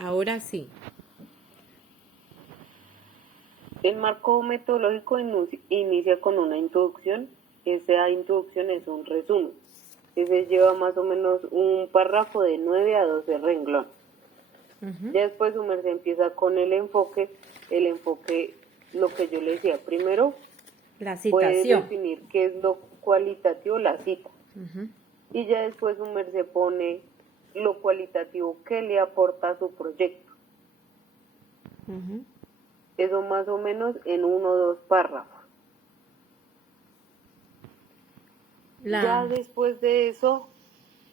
Ahora sí. El marco metodológico inicia con una introducción. Esa introducción es un resumen. Ese lleva más o menos un párrafo de 9 a 12 renglones. Ya después su merced empieza con el enfoque. El enfoque, lo que yo le decía, primero La puede citación. definir qué es lo cualitativo, la cita. Y ya después su merced pone lo cualitativo que le aporta a su proyecto. Eso más o menos en 1 o 2 párrafos. Ya después de eso,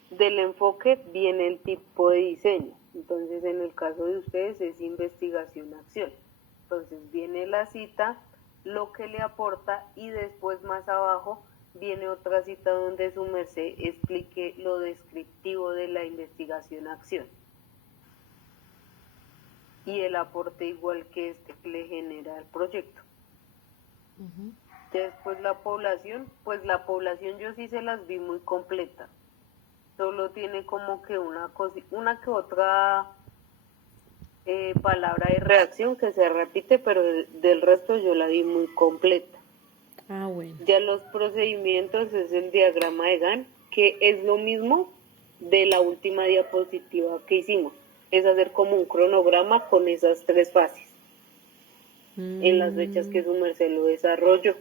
del enfoque, viene el tipo de diseño. Entonces, en el caso de ustedes es investigación-acción. Entonces, viene la cita, lo que le aporta, y después más abajo viene otra cita donde su merced explique lo descriptivo de la investigación-acción. Y el aporte igual que que le genera el proyecto. Ya después la población, pues la población yo sí se las vi muy completa. Solo tiene como que una que otra palabra de reacción que se repite, pero del resto yo la vi muy completa. Bueno. Ya los procedimientos es el diagrama de Gantt, que es lo mismo de la última diapositiva que hicimos. Es hacer como un cronograma con esas 3 fases en las fechas que su merced lo desarrolló.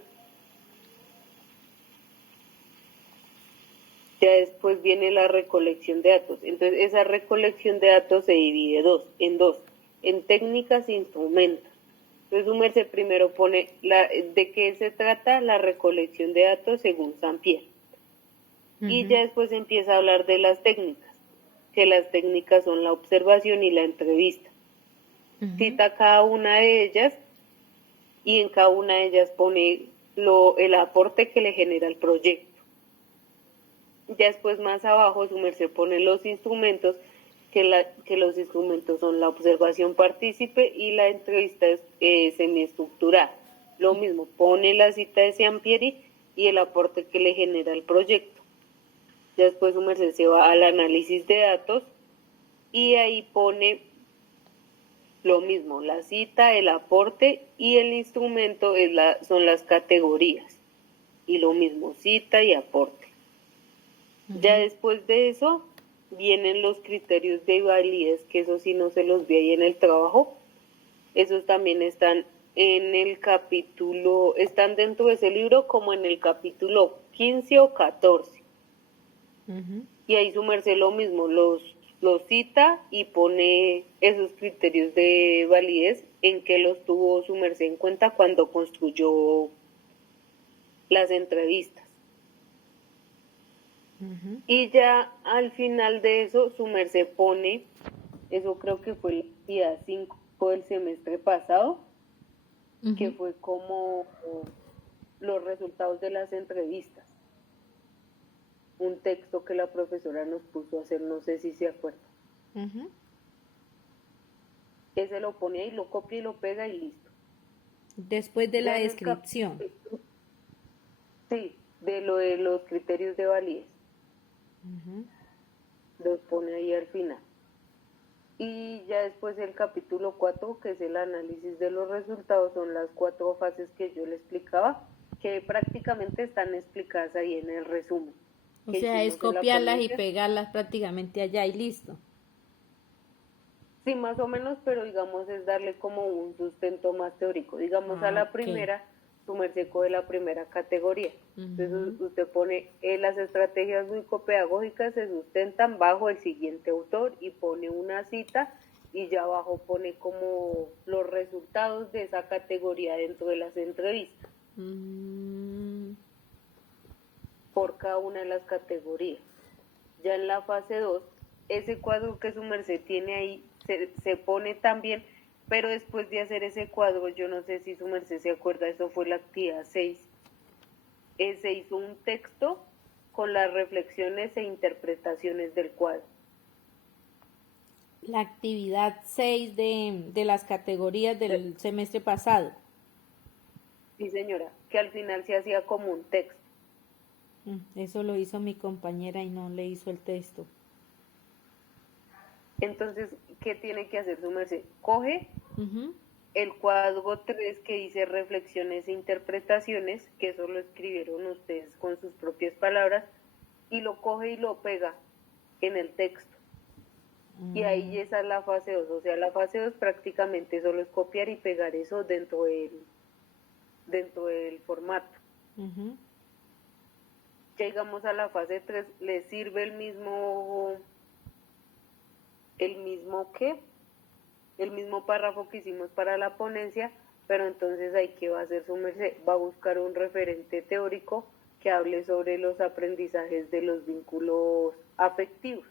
Ya después viene la recolección de datos. Entonces, esa recolección de datos se divide en dos, en técnicas e instrumentos. Entonces, su merced primero pone de qué se trata la recolección de datos según Sampier. Y ya después empieza a hablar de las técnicas, que las técnicas son la observación y la entrevista. Cita cada una de ellas y en cada una de ellas pone el aporte que le genera el proyecto. Ya después más abajo su merced pone los instrumentos, que los instrumentos son la observación partícipe y la entrevista semiestructurada. Lo mismo, pone la cita de Sampieri y el aporte que le genera el proyecto. Ya después su merced se va al análisis de datos y ahí pone lo mismo, la cita, el aporte y el instrumento son las categorías. Y lo mismo, cita y aporte. Ya después de eso vienen los criterios de validez, que eso sí no se los vi ahí en el trabajo. Esos también están en el capítulo, están dentro de ese libro como en el capítulo 15 o 14. Y ahí su merced lo mismo, los cita y pone esos criterios de validez en que los tuvo su merced en cuenta cuando construyó las entrevistas. Y ya al final de eso, su merced pone, eso creo que fue el día 5 del semestre pasado, que fue como los resultados de las entrevistas. Un texto que la profesora nos puso a hacer, no sé si se acuerda. Ese lo pone ahí, lo copia y lo pega y listo. Después de la descripción. Sí, de lo de los criterios de validez. Los pone ahí al final. Y ya después el capítulo 4, que es el análisis de los resultados, son las 4 fases que yo le explicaba, que prácticamente están explicadas ahí en el resumen. O sea, es copiarlas y pegarlas prácticamente allá y listo. Sí, más o menos, pero digamos es darle como un sustento más teórico. Digamos a la primera, su merced coge la primera categoría. Entonces usted pone las estrategias psicopedagógicas se sustentan bajo el siguiente autor y pone una cita y ya abajo pone como los resultados de esa categoría dentro de las entrevistas. Por cada una de las categorías. Ya en la fase 2, ese cuadro que su merced tiene ahí se pone también, pero después de hacer ese cuadro, yo no sé si su merced se acuerda, eso fue la actividad 6, se hizo un texto con las reflexiones e interpretaciones del cuadro. La actividad 6 de las categorías del semestre pasado. Sí, señora, que al final se hacía como un texto. Eso lo hizo mi compañera y no le hizo el texto. Entonces, ¿qué tiene que hacer su merced? Coge Ujú. el cuadro 3 que dice reflexiones e interpretaciones, que eso lo escribieron ustedes con sus propias palabras, y lo coge y lo pega en el texto. Y ahí esa es la fase 2. O sea, la fase 2 prácticamente solo es copiar y pegar eso dentro del formato. Ujú. Llegamos a la fase 3, le sirve el mismo párrafo que hicimos para la ponencia, pero entonces ahí que va a hacer su merced, va a buscar un referente teórico que hable sobre los aprendizajes de los vínculos afectivos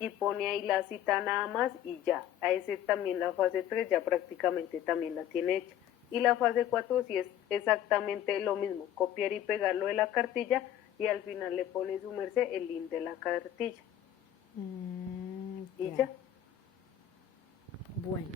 y pone ahí la cita nada más y ya. A ese también la fase 3 ya prácticamente también la tiene hecha. Y la fase 4 sí es exactamente lo mismo, copiar y pegarlo de la cartilla y al final le pone su merced el link de la cartilla. Y Ya. ya. Bueno.